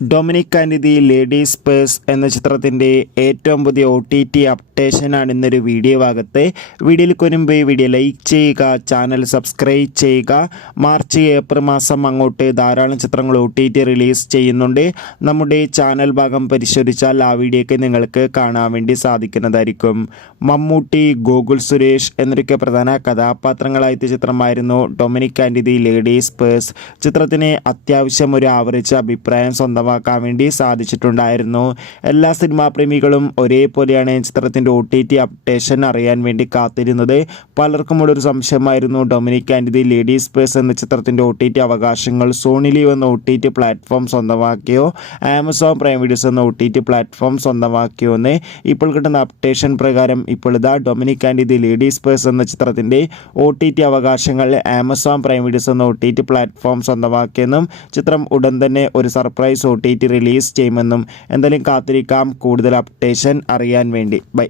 Dominic and the ladies purse എന്ന ചിത്രത്തിൻ്റെ ഏറ്റവും പുതിയ OTT അപ്ഡേഷനാണ് ഇന്നൊരു വീഡിയോ ഭാഗത്ത്. വീഡിയോയിൽ മുൻപ് വീഡിയോ ലൈക്ക് ചെയ്യുക, ചാനൽ സബ്സ്ക്രൈബ് ചെയ്യുക. മാർച്ച് ഏപ്രിൽ മാസം അങ്ങോട്ട് ധാരാളം ചിത്രങ്ങൾ OTT റിലീസ് ചെയ്യുന്നുണ്ട്. നമ്മുടെ ചാനൽ ഭാഗം പരിശോധിച്ചാൽ ആ വീഡിയോയ്ക്ക് നിങ്ങൾക്ക് കാണാൻ വേണ്ടി സാധിക്കുന്നതായിരിക്കും. മമ്മൂട്ടി, ഗോകുൽ സുരേഷ് എന്നൊക്കെ പ്രധാന കഥാപാത്രങ്ങളായ ചിത്രമായിരുന്നു Dominic and the ladies purse. ചിത്രത്തിന് അത്യാവശ്യം ഒരു ആവറേജ് അഭിപ്രായം സ്വന്തമാക്കാൻ വേണ്ടി സാധിച്ചിട്ടുണ്ടായിരുന്നു. എല്ലാ സിനിമാ പ്രേമികളും ഒരേപോലെയാണ് ചിത്രത്തിൻ്റെ OTT അപ്ഡേഷൻ അറിയാൻ വേണ്ടി കാത്തിരുന്നത്. പലർക്കും ഒരു സംശയമായിരുന്നു, Dominic and the ladies purse എന്ന ചിത്രത്തിൻ്റെ OTT അവകാശങ്ങൾ സോണി ലീവ് എന്ന OTT പ്ലാറ്റ്ഫോം സ്വന്തമാക്കിയോ ആമസോൺ പ്രൈം വീഡിയോസ് എന്ന OTT പ്ലാറ്റ്ഫോം സ്വന്തമാക്കിയോ എന്ന്. ഇപ്പോൾ കിട്ടുന്ന അപ്ഡേഷൻ പ്രകാരം ഇപ്പോൾ ഇതാ Dominic and the ladies purse എന്ന ചിത്രത്തിൻ്റെ OTT അവകാശങ്ങൾ ആമസോൺ പ്രൈം വീഡിയോസ് എന്ന OTT പ്ലാറ്റ്ഫോം സ്വന്തമാക്കിയെന്നും ചിത്രം ഉടൻ തന്നെ ഒരു സർപ്രൈസ് OTT റിലീസ് ചെയ്യുമെന്നും. എന്തായാലും കാത്തിരിക്കാം കൂടുതൽ അപ്ഡേഷൻ അറിയാൻ വേണ്ടി. ബൈ.